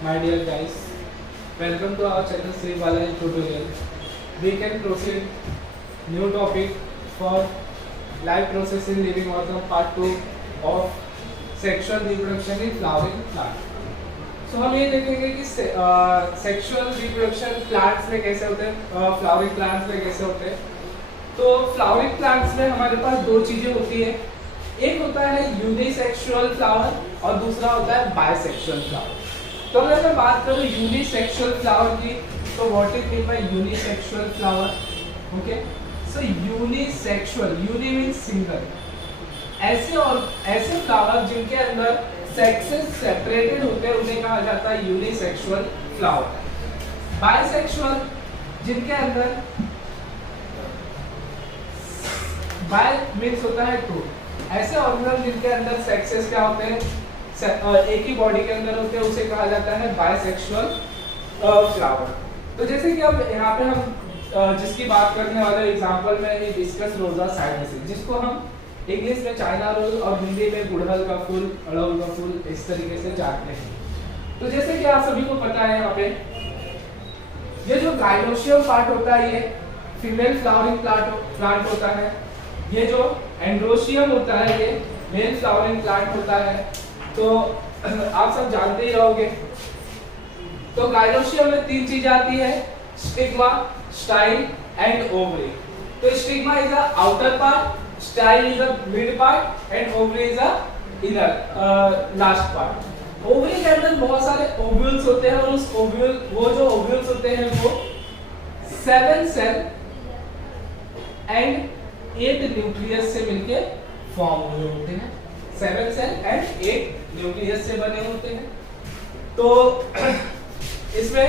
My dear guys, welcome to our channel Sri Balaji Tutorial. We can proceed new topic for live process in living organism part 2 of sexual reproduction in flowering plant. So हम ये देखेंगे कि sexual reproduction plants में कैसे होते हैं, flowering plants में कैसे होते हैं. तो फ्लावरिंग प्लांट्स में हमारे पास दो चीजें होती है. एक होता है यूनिसेक्सुअल फ्लावर और दूसरा होता है बाइसेक्सुअल फ्लावर. तो अगर मैं बात करूं यूनिसेक्सुअल फ्लावर की, तो what is mean by unisexual flower. Okay, so unisexual, uni means single. ऐसे फ्लावर जिनके अंदर सेक्सेस सेपरेटेड होते हैं उन्हें कहा जाता है यूनिसेक्सुअल फ्लावर. बाइसेक्सुअल, जिनके अंदर बाय मींस होता है टू. ऐसे ऑर्गेनिज्म जिनके अंदर सेक्सेस क्या होते हैं, एक ही बॉडी के अंदर होते हैं, उसे कहा जाता है बाइसेक्सुअल फ्लावर. तो जैसे कि अब यहाँ पे हम जिसकी बात करने वाले एग्जांपल में ही डिस्कस रोजा साइनेंसिस, जिसको हम इंग्लिश में चाइना रोज और हिंदी में गुड़हल का फूल, अड़हुल का फूल इस तरीके से जानते हैं. तो जैसे कि आप सभी को पता है, यहाँ पे ये जो गाइनोशियम पार्ट होता है ये फीमेल फ्लावरिंग प्लांट होता है. ये जो एंड्रोशियम होता है ये मेल फ्लावरिंग प्लांट होता है. तो आप सब जानते ही रहोगे. तो गाइनोशियम में तीन चीज आती है, स्टिग्मा, स्टाइल एंड ओवरी. तो stigma is a outer part, style is a mid part and ovary is a inner last part. Ovary के अंदर बहुत सारे ओव्यूल्स होते हैं और उस वो जो ओव्यूल्स होते हैं वो 7 सेल एंड 8 न्यूक्लियस से मिलके फॉर्म हुए होते हैं. 7 सेल एंड 8 न्यूक्लियस से बने होते हैं. तो इसमें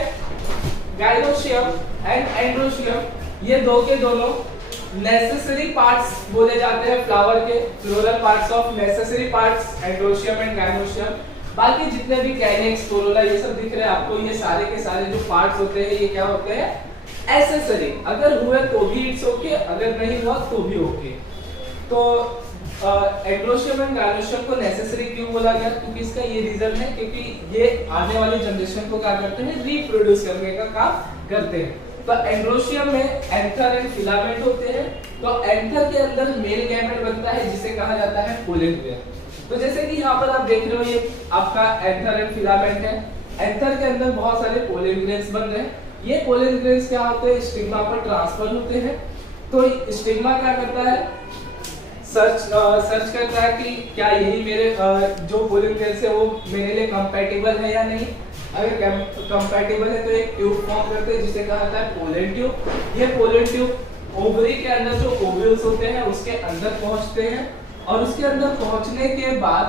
गाइनोशियम एंड एंड्रोशियम ये दो के दोनों नेसेसरी पार्ट्स बोले जाते हैं फ्लावर के. Floral parts of necessary parts androecium and gynoecium. बाकी जितने भी कैनिक्स, कोरोला ये सब दिख रहे हैं आपको, ये सारे के सारे जो पार्ट्स होते हैं ये क्या होते हैं, एसेसरी. अगर हुए तो भी इट्स ओके, अगर नहीं हुआ तो भी ओके. तो एंड्रोशियम एंड गाइनोशियम को नेसेसरी क्यों बोला गया, क्योंकि इसका ये रीजन है क्योंकि ये आने वाली जनरेशन को क्या करते हैं, रिप्रोड्यूस करने का काम करते हैं. तो एंड्रोशियम में एंथर एंड फिलामेंट होते हैं. तो एंथर के अंदर मेल गैमेट बनता है जिसे कहा जाता है पोलन ग्रेन. तो जैसे कि यहाँ पर आप देख रहे हो ये आपका एंथर एंड फिलामेंट है. एंथर के अंदर बहुत सारे पोलन ग्रेन्स बन रहे हैं. ये पोलन ग्रेन्स क्या होते हैं, स्टिग्मा पर ट्रांसफर होते हैं. तो स्टिग्मा क्या करता है, सर्च करता है कि क्या यही मेरे जो पोलन ग्रेन्स है वो मेरे लिए कंपैटिबल है या नहीं. अगर कंपैटिबल है तो एक ट्यूब फॉर्म करते हैं जिसे कहा जाता है पोलन ट्यूब. ये पोलन ट्यूब ओवरी के अंदर जो ओव्यूल्स होते हैं उसके अंदर पहुंचते हैं और उसके अंदर पहुंचने के बाद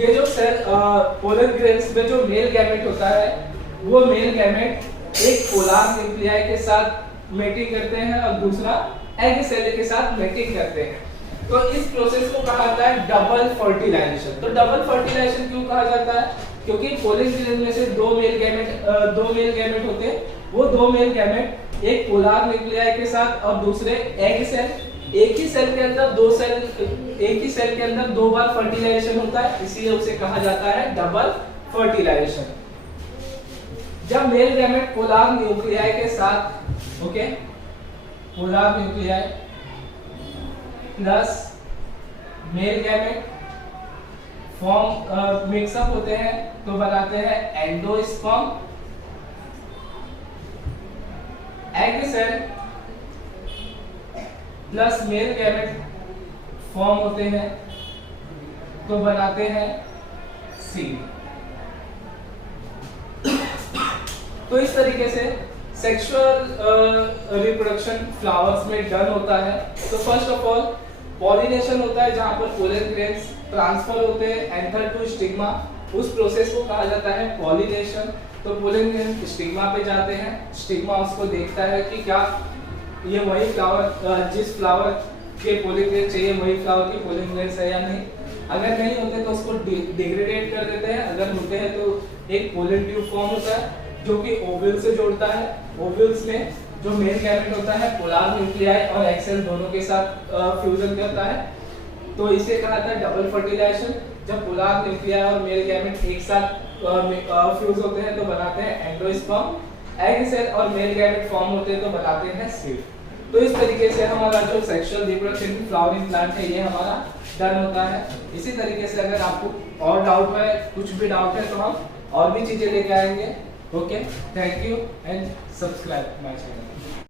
ये जो सेल पोलन ग्रेन्स में जो मेल गैमेट होता है वो मेल गैमेट एक पोलर न्यूक्लियाई के साथ मेटिंग करते हैं और दूसरा एग सेल के साथ मेटिंग करते हैं. तो इस प्रोसेस को कहा जाता है डबल फर्टिलाइजेशन. तो डबल फर्टिलाइजेशन क्यों कहा जाता है, क्योंकि पोलन ग्रेन में से दो मेल गैमेट होते हैं. वो दो मेल गैमेट एक पोलर न्यूक्लियाई के साथ और दूसरे एग सेल, एक ही सेल के अंदर दो बार फर्टिलाइजेशन होता है, इसलिए उसे कहा जाता है डबल फर्टिलाइजेशन. जब मेल गैमेट पोलर न्यूक्लियाई के साथ, okay, polar nuclei plus male gamete form mixup होते हैं तो बनाते हैं endosperm. Egg cell plus male gamete form होते हैं तो बनाते हैं सीड. तो इस तरीके से सेक्सुअल रिप्रोडक्शन फ्लावर्स में डन होता है. तो फर्स्ट ऑफ ऑल पॉलिनेशन होता है जहां पर पोलन ग्रेन्स ट्रांसफर होते हैं एंथर टू स्टिग्मा. उस प्रोसेस को कहा जाता है पॉलिनेशन. तो पोलन ग्रेन स्टिग्मा पे जाते हैं, स्टिग्मा उसको देखता है कि क्या ये वही फ्लावर, जिस फ्लावर के पोलन ग्रेन चाहिए वही फ्लावर की पोलन ग्रेन्स है या नहीं. अगर नहीं होते तो उसको डिग्रेडेट कर देते हैं. अगर होते हैं तो एक पोलन ट्यूब फॉर्म होता है जो कि ओव्यूल से जोड़ता है. ओव्यूल्स में जो मेल गैमेट होता है पोलर न्यूक्लियाई और एक्सेल दोनों के साथ फ्यूजन करता है. तो इसे कहा जाता है डबल फर्टिलाइजेशन. जब पुलाव न्यूक्लिया और मेल गैमेट एक साथ फ्यूज होते हैं तो बनाते हैं एंडोस्पर्म, एग सेल और मेल गैमेट फॉर्म होते हैं तो बनाते हैं सीड। तो इस तरीके से हमारा जो सेक्सुअल रिप्रोडक्शन फ्लावरिंग प्लांट है ये हमारा डन होता है। इसी तरीके से अगर आपको और डाउट है, कुछ भी डाउट है तो हम और भी चीजें लेके आएंगे। Okay, thank you and subscribe my channel.